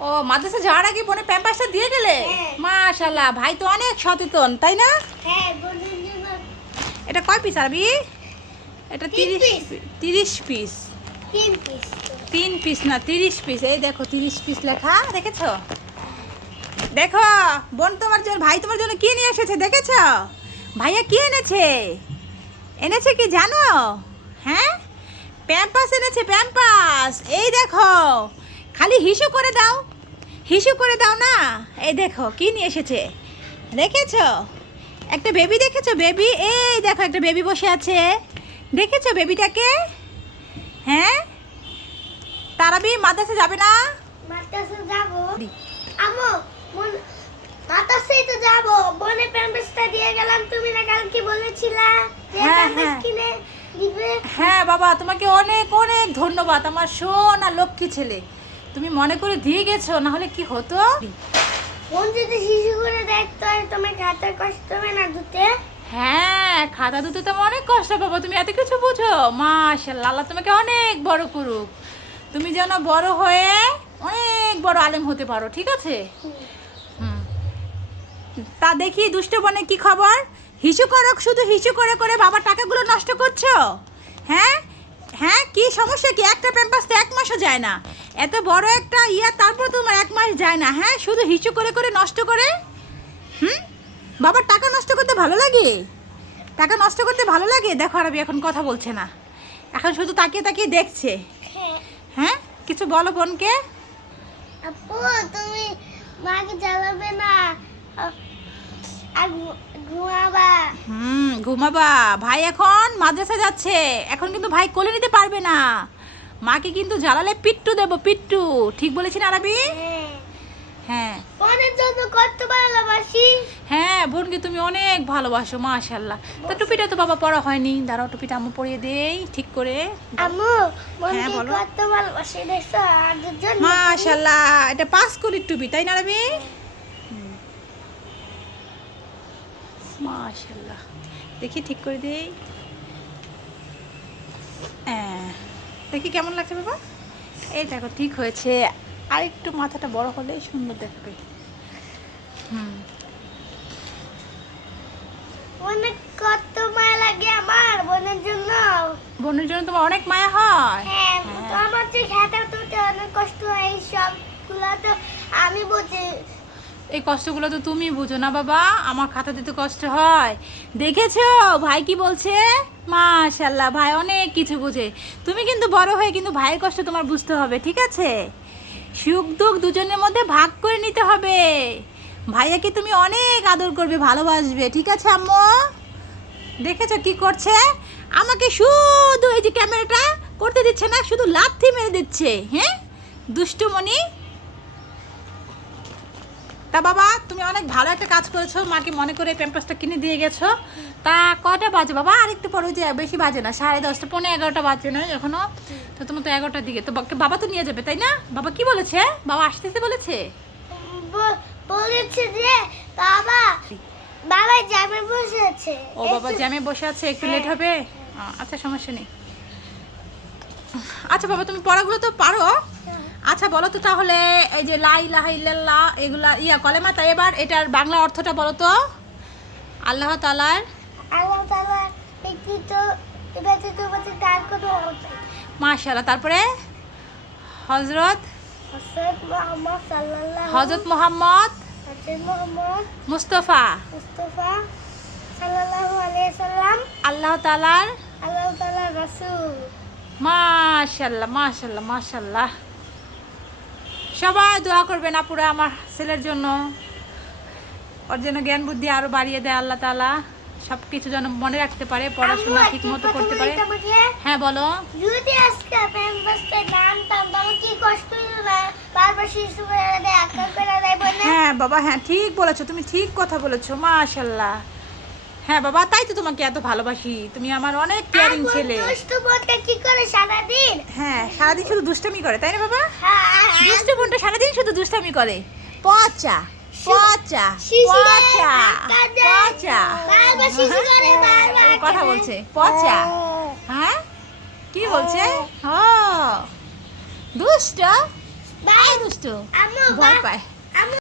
ও মাদ্রাসা যাওয়ার আগে বোনে প্যাম্পাসটা দিয়ে গেলে? হ্যাঁ। মাশাল্লাহ ভাই তো অনেক সচেতন তাই না? হ্যাঁ এটা কয় পিস আরবি? এটা তিরিশ তিরিশ পিস তিন পিস না তিরিশ পিস এই দেখো তিরিশ পিস লেখা দেখেছ? দেখো বোন তোমার জন্য ভাই তোমার জন্য কি নিয়ে এসেছে দেখেছ? ভাইয়া কি এনেছে? এনেছে কি জানো? হ্যাঁ? প্যাম্পাস এনেছে প্যাম্পাস। এই দেখো খালি হিসু করে দাও। হিসু করে দাও না। এই দেখো কি নিয়ে এসেছে? দেখেছ? একটা বেবি দেখেছ? বেবি এই দেখো একটা বেবি বসে আছে। দেখেছ বেবিটাকে হ্যাঁ? তারাবি মাদ্রাসা যাবে না? যাব। আমো মন তো যাব। বনে প্যাম্পাসটা দিয়ে গেলাম। তুমি না কালকে বলেছিলা হ্যাঁ, হ্যাঁ। কিনে হ্যাঁ বাবা তোমাকে অনেক অনেক ধন্যবাদ। আমার সোনা লক্ষ্মী ছেলে। তুমি মনে করে দিয়ে গেছো? না হলে কি হতো? বোন যদি শিশু করে দেখতো আর তোমার খাতার কষ্ট হবে না দুতে? হ্যাঁ খাতা দুটো তো অনেক কষ্ট পাবো। তুমি এত কিছু বুঝো? মাশাল্লাহ আল্লাহ তোমাকে অনেক বড় করুক। তুমি যেন বড় হয়ে অনেক বড় আলেম হতে পারো ঠিক আছে। তা দেখি দুষ্ট বনে কি খবর? হিসু করক শুধু হিসু করে করে বাবার টাকাগুলো নষ্ট করছ? হ্যাঁ? হ্যাঁ কি সমস্যা কি? একটা প্যাম্পাস তো এক মাসও যায় না। এত বড় একটা ইয়া তারপর তোমার এক মাস যায় না হ্যাঁ? শুধু হিসু করে করে নষ্ট করে? হুম? বাবার টাকা নষ্ট করতে ভালো লাগে? টাকা নষ্ট করতে ভালো লাগে? দেখো আরবি এখন কথা বলছে না। এখন শুধু তাকিয়ে তাকিয়ে দেখছে। হ্যাঁ। হ্যাঁ? কিছু বলো বোনকে। আপু তুমি মাকে জ্বালাবে না? আর ঘু- ঘুমাবা। হুম ঘুমাবা। ভাই এখন মাদ্রাসা যাচ্ছে। এখন কিন্তু ভাই কোলে নিতে পারবে না। মাকে কিন্তু জ্বালালে পিট্টু দেবো পিট্টু। ঠিক বলেছি না আরবি? হ্যাঁ। হ্যাঁ বোনের জন্য কত ভালোবাসি। হ্যাঁ বোনকে তুমি অনেক ভালোবাসো মাশাল্লাহ তা টুপিটা তো বাবা পরা হয়নি। দাঁড়াও টুপিটা আম্মু পরিয়ে দেই ঠিক করে। আম্মু হ্যাঁ, বলো। কত ভালোবাসি দেখছ আগের জন্য। মাশাল্লাহ এটা পাঁচ কলির টুপি তাই না রবি মাশাল্লাহ দেখি ঠিক করে দেই। হ্যাঁ, দেখি কেমন লাগছে বাবা? এই দেখো ঠিক হয়েছে। আর একটু মাথাটা বড় হলেই সুন্দর দেখবে হুম। অনেক কত মায়া লাগে আমার বোনের জন্য। বোনের জন্য তোমার অনেক মায়া হয়? হ্যাঁ হ্যাঁ। আমার যে খেতে তুলতে অনেক কষ্ট হয় এই সবগুলো তো আমি বুঝি। এই কষ্টগুলো তো তুমি বুঝো না বাবা, আমার খাতা দিতে কষ্ট হয়। দেখেছ? ভাই কি বলছে? মাশাল্লাহ ভাই অনেক কিছু বুঝে। তুমি কিন্তু বড় হয়ে কিন্তু ভাইয়ের কষ্ট তোমার বুঝতে হবে, ঠিক আছে? সুখ দুঃখ দুজনের মধ্যে ভাগ করে নিতে হবে। ভাইয়াকে তুমি অনেক আদর করবে, ভালোবাসবে, ঠিক আছে আম্মু? দেখেছ কি করছে? আমাকে শুধু এই যে ক্যামেরাটা করতে দিচ্ছে না, শুধু লাথি মেরে দিচ্ছে হ্যাঁ? দুষ্টুমণি তা বাবা তুমি অনেক ভালো একটা কাজ করেছ। মাকে মনে করে প্যাম্পাসটা কিনে দিয়ে গেছো। তা কটা বাজে বাবা? আর একটু পরে যে বেশি বাজে না সাড়ে দশটা পনেরো এগারোটা বাজে না এখনও? তো তোমার তো এগারোটার দিকে তো বাবা- তো নিয়ে যাবে তাই না? বাবা কি বলেছে? বাবা আসতেছে বলেছে? বলেছে যে বাবা বাবা জামে বসে আছে। ও বাবা জ্যামে বসে আছে একটু লেট হবে? আ, আচ্ছা সমস্যা নেই। আচ্ছা বাবা তুমি পড়াগুলো তো পারো। আচ্ছা বলো তো তাহলে এই যে লাই ইলাহা ইল্লাল্লাহ এগুলা ইয়া কলেমা তাই এবার এটার বাংলা অর্থটা বলো তো। আল্লাহ তালার। মাশাল্লাহ তারপরে হজরত হযরত মুহাম্মদ সাল্লাল্লাহু হজরত মোহাম্মদ মুস্তফা আল্লাহ তালার আল্লাহ তাআলা রাসূল। মাশাল্লাহ মাশাল্লাহ মাশাল্লাহ। সবাই দোয়া করবেন আপুরা আমার ছেলের জন্য। ওর জন্য জ্ঞান বুদ্ধি আরও বাড়িয়ে দেয় আল্লাহ তালা সব কিছু যেন মনে রাখতে পারে পড়াশোনা ঠিক মতো করতে পারে। হ্যাঁ বলো। যদি আজকে হ্যাঁ বাবা হ্যাঁ ঠিক বলেছ তুমি ঠিক কথা বলেছ মাশাল্লাহ। হ্যাঁ বাবা তাই তো তোমাকে এত ভালোবাসি। তুমি আমার অনেক কেয়ারিং ছেলে। দুষ্টু বোনটা কি করে সারাদিন? হ্যাঁ সারাদিন শুধু দুষ্টামি করে তাই না বাবা? হ্যাঁ, দুষ্টু বোনটা সারাদিন শুধু দুষ্টামি করে। পচা পচা পচা। পচা। কথা বলছে পচা। হ্যাঁ? কি বলছে? ও। দুষ্ট? বাই দুষ্ট। আম্মু ভয় পায়।